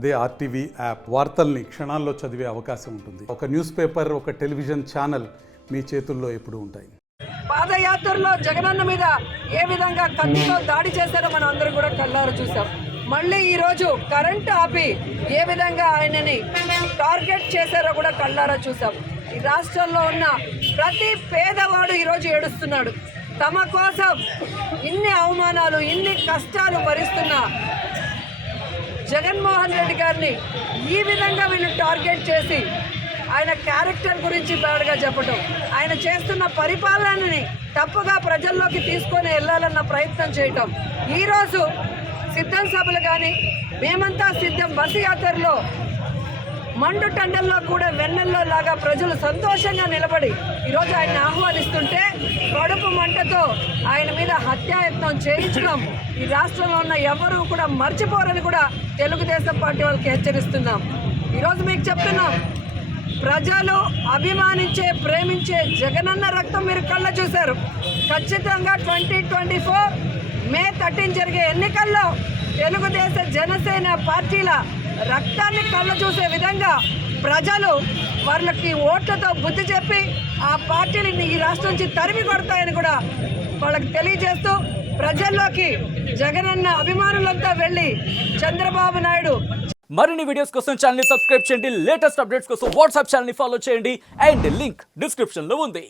అదే RTV app వార్తల్ని క్షణాల్లో చదివే అవకాశం ఉంటుంది. ఒక న్యూస్ పేపర్, ఒక టెలివిజన్ ఛానల్ మీ చేతుల్లో ఎప్పుడూ ఉంటాయి. పాదయాత్రలో జగనన్న మీద ఏ విధంగా కత్తితో దాడి చేశారో మనం అందరం కూడా కళ్ళారా చూసాం. మళ్ళీ ఈరోజు కరెంటు ఆపి ఏ విధంగా ఆయనని టార్గెట్ చేశారో కూడా కళ్ళారా చూసాం. ఈ రాష్ట్రంలో ఉన్న ప్రతి పేదవాడు ఈరోజు ఏడుస్తున్నాడు. తమ కోసం ఇన్ని అవమానాలు, ఇన్ని కష్టాలు భరిస్తున్న జగన్మోహన్ రెడ్డి గారిని ఈ విధంగా వీళ్ళు టార్గెట్ చేసి ఆయన క్యారెక్టర్ గురించి బ్యాడ్గా చెప్పడం, ఆయన చేస్తున్న పరిపాలనని తప్పుగా ప్రజల్లోకి తీసుకొని వెళ్ళాలన్న ప్రయత్నం చేయటం. ఈరోజు సిద్ధం సభలు కానీ మేమంతా సిద్ధం బస్సు యాత్రలో మండు టండల్లో కూడా వెన్నెల్లో లాగా ప్రజలు సంతోషంగా నిలబడి ఈరోజు ఆయన ఆహ్వానిస్తుంటే కడుపు మంటతో ఆయన మీద హత్యాయత్నం చేయించడం ఈ రాష్ట్రంలో ఉన్న ఎవరూ కూడా మర్చిపోరని కూడా తెలుగుదేశం పార్టీ వాళ్ళకి హెచ్చరిస్తున్నాం. ఈరోజు మీకు చెప్తున్నాం, ప్రజలు అభిమానించే, ప్రేమించే జగనన్న రక్తం మీరు కళ్ళ చూశారు. ఖచ్చితంగా 2024 మే 13 జరిగే ఎన్నికల్లో తెలుగుదేశ జనసేన పార్టీల రక్తాన్ని కళ్ళ చూసే విధంగా ప్రజలు వాళ్ళకి ఓట్లతో బుద్ధి చెప్పి ఆ పార్టీని ఈ రాష్ట్రం నుంచి తరిమి కొడతాయని కూడా వాళ్ళకి తెలియజేస్తూ, ప్రజల్లోకి జగనన్న అభిమానులంతా వెళ్ళి చంద్రబాబు నాయుడు మరిన్ని వీడియోస్ కోసం ఛానల్ ని సబ్స్క్రైబ్ చేయండి. లేటెస్ట్ అప్డేట్స్ కోసం వాట్సాప్ ఛానల్ ని ఫాలో చేయండి. అండ్ లింక్ డిస్క్రిప్షన్ లో ఉంది.